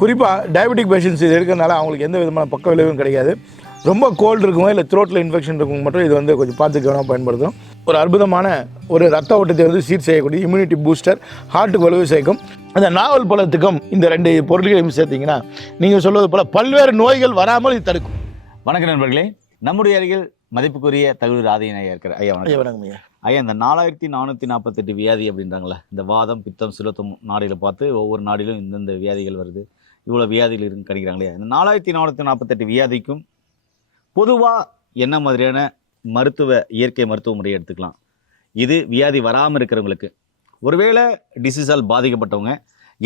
குறிப்பாக diabetic patients இது இருக்கிறனால அவங்களுக்கு எந்த விதமான பக்க விளைவும் கிடைக்காது ரொம்ப கோல்டு இருக்குமோ இல்லை த்ரோட்டில் இன்ஃபெக்ஷன் இருக்கும் மட்டும் இது வந்து கொஞ்சம் பார்த்து கவனமாக பயன்படுத்தும் ஒரு அற்புதமான ஒரு ரத்த ஓட்டத்தை வந்து சீர் செய்யக்கூடிய இம்யூனிட்டி பூஸ்டர் ஹார்ட்டுக்கு வலுவு சேர்க்கும். அந்த நாவல் பழத்துக்கும் இந்த ரெண்டு பொருட்களையும் சேர்த்தீங்கன்னா நீங்கள் சொல்வது போல் பல்வேறு நோய்கள் வராமல் இது தடுக்கும். வணக்கம் நண்பர்களே. நம்முடைய அருகில் மதிப்புக்குரிய தகுதி ராதையன் ஐயா இருக்கிற ஐயா வணக்கம். ஐயா வணக்கம் ஐயா. ஐயா இந்த நாலாயிரத்தி நானூற்றி நாற்பத்தெட்டு வியாதி அப்படின்றாங்களே இந்த வாதம் பித்தம் சுலத்தம் நாடியில் பார்த்து ஒவ்வொரு நாடிலும் இந்தந்த வியாதிகள் வருது. இவ்வளோ வியாதிகள் இருக்குன்னு கிடைக்கிறாங்களே. இந்த நாலாயிரத்தி நானூற்றி நாற்பத்தெட்டு வியாதிக்கும் பொதுவாக என்ன மாதிரியான மருத்துவ இயற்கை மருத்துவ முறையை எடுத்துக்கலாம். இது வியாதி வராமல் இருக்கிறவங்களுக்கு. ஒருவேளை டிசீஸால் பாதிக்கப்பட்டவங்க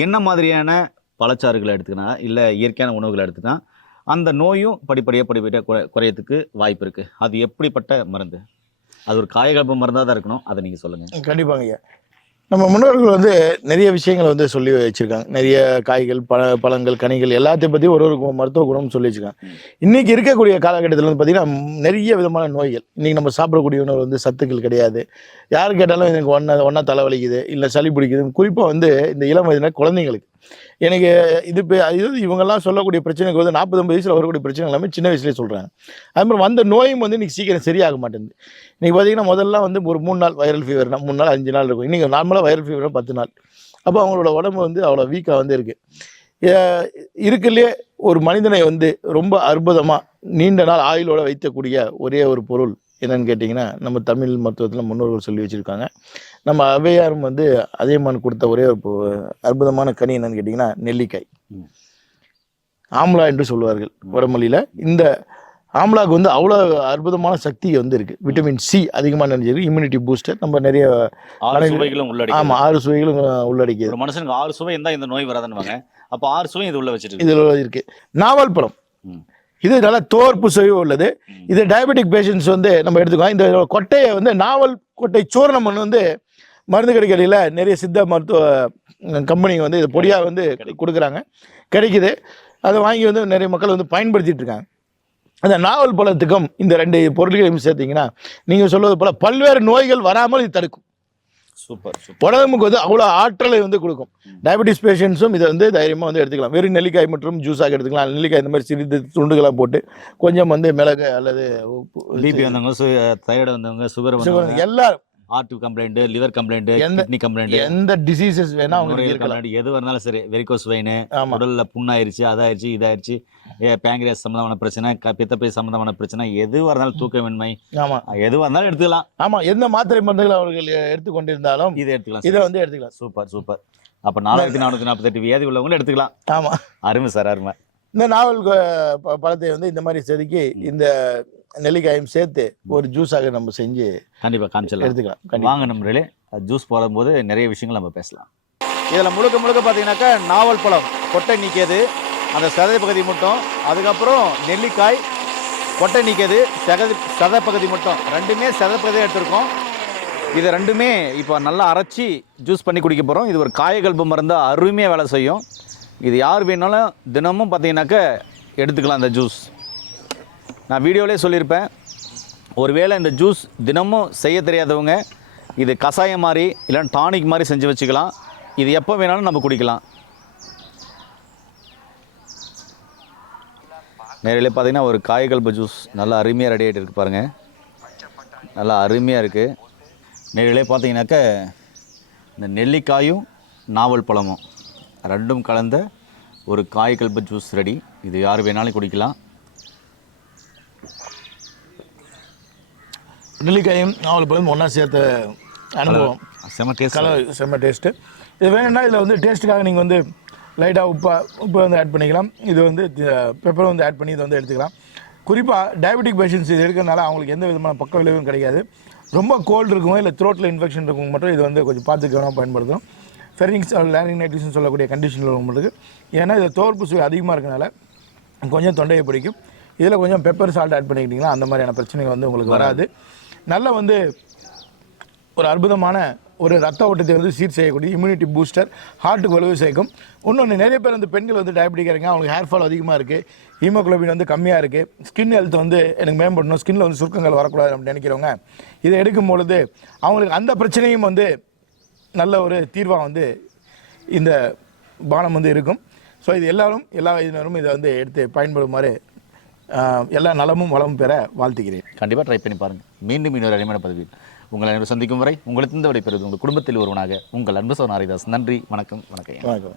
என்ன மாதிரியான பழச்சாறுகளை எடுத்துக்கினா இல்லை இயற்கையான உணவுகளை எடுத்துனா அந்த நோயும் படிப்படியாக படிப்படியாக குறை குறையத்துக்கு வாய்ப்பு இருக்குது அது எப்படிப்பட்ட மருந்து? அது ஒரு காயகல்ப மருந்தாக தான் இருக்கணும். அதை நீங்கள் சொல்லுங்கள் கண்டிப்பாங்க ஐயா. நம்ம முன்னோர்கள் வந்து நிறைய விஷயங்களை வந்து சொல்லி வச்சிருக்காங்க. நிறைய காய்கள் பழ பழங்கள் கனிகள் எல்லாத்தையும் பற்றி ஒரு ஒரு மருத்துவ குணம் சொல்லி வச்சுருக்காங்க. இன்றைக்கி இருக்கக்கூடிய காலகட்டத்தில் வந்து பார்த்தீங்கன்னா நிறைய விதமான நோய்கள். இன்றைக்கி நம்ம சாப்பிடக்கூடிய உணவு வந்து சத்துக்கள் கிடையாது. யார் கேட்டாலும் எனக்கு ஒன்றா ஒன்றா தலைவலிக்குது இல்லை சளி பிடிக்குது குறிப்பாக வந்து இந்த இளம் வயதின குழந்தைங்களுக்கு எனக்கு இது இப்போ இது இவங்கெல்லாம் சொல்லக்கூடிய பிரச்சனைக்கு வந்து நாற்பது ஐம்பது வயசில் வரக்கூடிய பிரச்சனை எல்லாமே சின்ன வயசுலேயே சொல்கிறாங்க அது மாதிரி வந்த நோயும் வந்து இன்றைக்கி சீக்கிரம் சரியாக மாட்டேங்குது. இன்றைக்கி பார்த்தீங்கன்னா முதல்ல வந்து ஒரு மூணு நாள் வைரல் ஃபீவர்னா மூணு நாள் அஞ்சு நாள் இருக்கும். இன்றைக்கி நார்மலாக வைரல் ஃபீவர் பத்து நாள். அப்போ அவங்களோட உடம்பு வந்து அவ்வளோ வீக்காக வந்து இருக்குது இருக்குல்லையே ஒரு மனிதனை வந்து ரொம்ப அற்புதமாக நீண்ட நாள் ஆயுளோடு வைக்கக்கூடிய ஒரே ஒரு பொருள் என்னன்னு கேட்டிங்கன்னா நம்ம தமிழ் மருத்துவத்தில் முன்னோர்கள் சொல்லி வச்சுருக்காங்க. நம்ம ஔவையாரும் வந்து அதியமான் கொடுத்த ஒரே ஒரு அற்புதமான கனி என்னன்னு கேட்டிங்கன்னா நெல்லிக்காய். ஆம்லா என்று சொல்லுவார்கள் வடமொழியில். இந்த ஆம்லாக்கு வந்து அவ்வளோ அற்புதமான சக்தி வந்து இருக்குது விட்டமின் சி அதிகமாக நினைச்சிருக்கு இம்யூனிட்டி பூஸ்டர். நம்ம நிறைய ஆறு சுவைகளும் உள்ளடக்கி ஆமாம் ஆறு சுவைகளும் ஒரு மனுஷனுக்கு ஆறு சுவை இருந்தால் இந்த நோய் வராதுன்னுவாங்க. அப்போ ஆறு சுவை இது உள்ள வச்சுட்டு இதில் இருக்குது நாவல் பழம். இது நல்ல தோற்பு சுவை உள்ளது. இது டயபெட்டிக் பேஷண்ட்ஸ் வந்து நம்ம எடுத்துக்கலாம். இந்த கொட்டையை வந்து நாவல் கொட்டை சூர்ணம் வந்து மருந்து கடைகளில் நிறைய சித்த மருத்துவ கம்பெனி வந்து இது பொடியாக வந்து கொடுக்குறாங்க. கிடைக்குது. அதை வாங்கி வந்து நிறைய மக்கள் வந்து பயன்படுத்திட்டு இருக்காங்க. அந்த நாவல் பழத்துக்கும் இந்த ரெண்டு பொருட்களையும் சேர்த்தீங்கன்னா நீங்கள் சொல்வது போல் பல்வேறு நோய்கள் வராமல் இது தடுக்கும். சூப்பர் உடம்புக்கு வந்து அவ்வளோ ஆற்றலை வந்து கொடுக்கும். டயபெட்டிஸ் பேஷண்ட்ஸும் இதை வந்து தைரியமாக வந்து எடுத்துக்கலாம். வெறும் நெல்லிக்காய் மற்றும் ஜூஸாக எடுத்துக்கலாம். நெல்லிக்காய் இந்த மாதிரி சிறிது துண்டுகளாக போட்டு கொஞ்சம் வந்து மிளகு அல்லது பிபி வந்தவங்க தைராய்டு வந்தவங்க சுகர் வந்தவங்க. சுகர் எல்லாரும் heart complaint liver complaint kidney complaint எந்த டிசீசஸ் வேணா அவங்களுக்கு இருக்கலாம். எது இருந்தாலும் சரி வெரிகோஸ் வெயின் உடல்ல புண்ணாயிருச்சு அதாயிருச்சு இதாயிருச்சு பேங்க்ரியாஸ் சம்மந்தமான பிரச்சனை பித்தப்பை சம்மந்தமான பிரச்சனை எதுவாக இருந்தாலும் தூக்கமின்மை. ஆமா. எதுவாக இருந்தாலும் எடுத்துக்கலாம். ஆமா எந்த மாத்திரை மருந்துகள் அவர்கள் எடுத்துக்கொண்டிருந்தாலும் இதை எடுத்துக்கலாம் இதை. வந்து எடுத்துக்கலாம். Super super. அப்போ நாலாயிரத்தி நானூற்றி நாற்பத்தெட்டு வியாதி உள்ளவங்களும் எடுத்துக்கலாம். ஆமா. அருமை சார் அருமை. இந்த நாவல் கொ- ப- பழத்தை வந்து இந்த மாதிரி செதுக்கி இந்த நெல்லிக்காயும் சேர்த்து ஒரு ஜூஸாக நம்ம செஞ்சு கண்டிப்பா காமிச்சிடலாம். எடுத்துக்கலாம். வாங்க நம்பர்களே ஜூஸ் போடும்போது நிறைய விஷயங்கள் நம்ம பேசலாம். இதில் முழுக்க முழுக்க பார்த்தீங்கன்னாக்கா நாவல் பழம் கொட்டை நீக்கியது அந்த சதை பகுதி மட்டும் அதுக்கப்புறம் நெல்லிக்காய் கொட்டை நீக்கியது சகதி சதை பகுதி மட்டும். ரெண்டுமே சதை பகுதியாக எடுத்திருக்கோம். இது ரெண்டுமே இப்போ நல்லா அரைச்சி ஜூஸ் பண்ணி குடிக்க போகிறோம் இது ஒரு காயகல்ப மருந்தாக அருமையாக வேலை செய்யும். இது யார் வேணாலும் தினமும் பார்த்தீங்கன்னாக்க எடுத்துக்கலாம் இந்த ஜூஸ். நான் வீடியோவிலே சொல்லியிருப்பேன். ஒருவேளை இந்த ஜூஸ் தினமும் செய்ய தெரியாதவங்க இது கஷாயம் மாதிரி இல்லைன்னா டானிக் மாதிரி செஞ்சு வச்சுக்கலாம். இது எப்போ வேணாலும் நம்ம குடிக்கலாம். நேரில் பார்த்தீங்கன்னா ஒரு காய்கல்ப ஜூஸ் நல்லா அருமையாக ரெடி ஆகிட்டு இருக்கு பாருங்கள் நல்லா அருமையாக இருக்குது நேரிலே பார்த்தீங்கன்னாக்க இந்த நெல்லிக்காயும் நாவல் பழமும் ரெண்டும் கலந்த ஒரு காய்கல்ப ஜூஸ் ரெடி. இது யார் வேணாலும் குடிக்கலாம். நெல்லிக்காயும் நாவல் பழம் ஒன்றா சேர்த்த அனுபவம். செம டேஸ்ட் கலர் செம்ம டேஸ்ட்டு இது வேணும்னா இதில் வந்து டேஸ்ட்டுக்காக நீங்கள் வந்து லைட்டாக உப்பா உப்பு வந்து ஆட் பண்ணிக்கலாம். இது வந்து பெப்பர் வந்து ஆட் பண்ணி இதை வந்து எடுத்துக்கலாம். குறிப்பாக டயபெட்டிக் பேஷண்ட்ஸ் இது இருக்கிறனால அவங்களுக்கு எந்த விதமான பக்க விளைவும் கிடைக்காது ரொம்ப கோல்டு இருக்குமோ இல்லை த்ரோட்டில் இன்ஃபெக்ஷன் இருக்கும் மட்டும் இது வந்து கொஞ்சம் பார்த்து கவனமாக பயன்படுத்தணும். ஃபெரிங்ஸ் லேரிங்னைட்டிஸ்னு சொல்லக்கூடிய கண்டிஷனில் உள்ளவங்களுக்கு ஏன்னா இது தோற்பு சுவை அதிகமாக இருக்கனால கொஞ்சம் தொண்டையை பிடிக்கும். இதில் கொஞ்சம் பெப்பர் சால்ட் ஆட் பண்ணிக்கிட்டிங்கன்னா அந்த மாதிரியான பிரச்சனைகள் வந்து உங்களுக்கு வராது. நல்லா வந்து ஒரு அற்புதமான ஒரு ரத்த ஓட்டத்தை வந்து சீர் செய்யக்கூடிய இம்யூனிட்டி பூஸ்டர் ஹார்ட்டுக்கு வலுவை சேர்க்கும். இன்னொன்று நிறைய பேர் வந்து பெண்கள் வந்து டயபெட்டிக்காக அவங்களுக்கு ஹேர் ஃபால் அதிகமாக இருக்குது ஹீமோகுளோபின் வந்து கம்மியாக இருக்குது ஸ்கின் ஹெல்த் வந்து எனக்கு மேம்படணும் ஸ்கின்ல வந்து சுருக்கங்கள் வரக்கூடாது அப்படின்னு நினைக்கிறவங்க இதை எடுக்கும் பொழுது அவங்களுக்கு அந்த பிரச்சனையும் வந்து நல்ல ஒரு தீர்வாக வந்து இந்த பானம் வந்து இருக்கும். ஸோ இது எல்லாரும் எல்லா வயதினரும் இதை வந்து எடுத்து பயன்படுமாறு எல்லா நலமும் வளமும் பெற வாழ்த்துகிறேன். கண்டிப்பாக ட்ரை பண்ணி பாருங்கள் மீண்டும் இன்னொரு அருமையான பதவியில் உங்களை அனைவரும் சந்திக்கும் வரை உங்களுக்கு இந்த விடைபெறுவது உங்கள் குடும்பத்தில் ஒருவனாக உங்கள் அன்பு சோனாரிதாஸ் நன்றி வணக்கம் வணக்கம். வணக்கம்.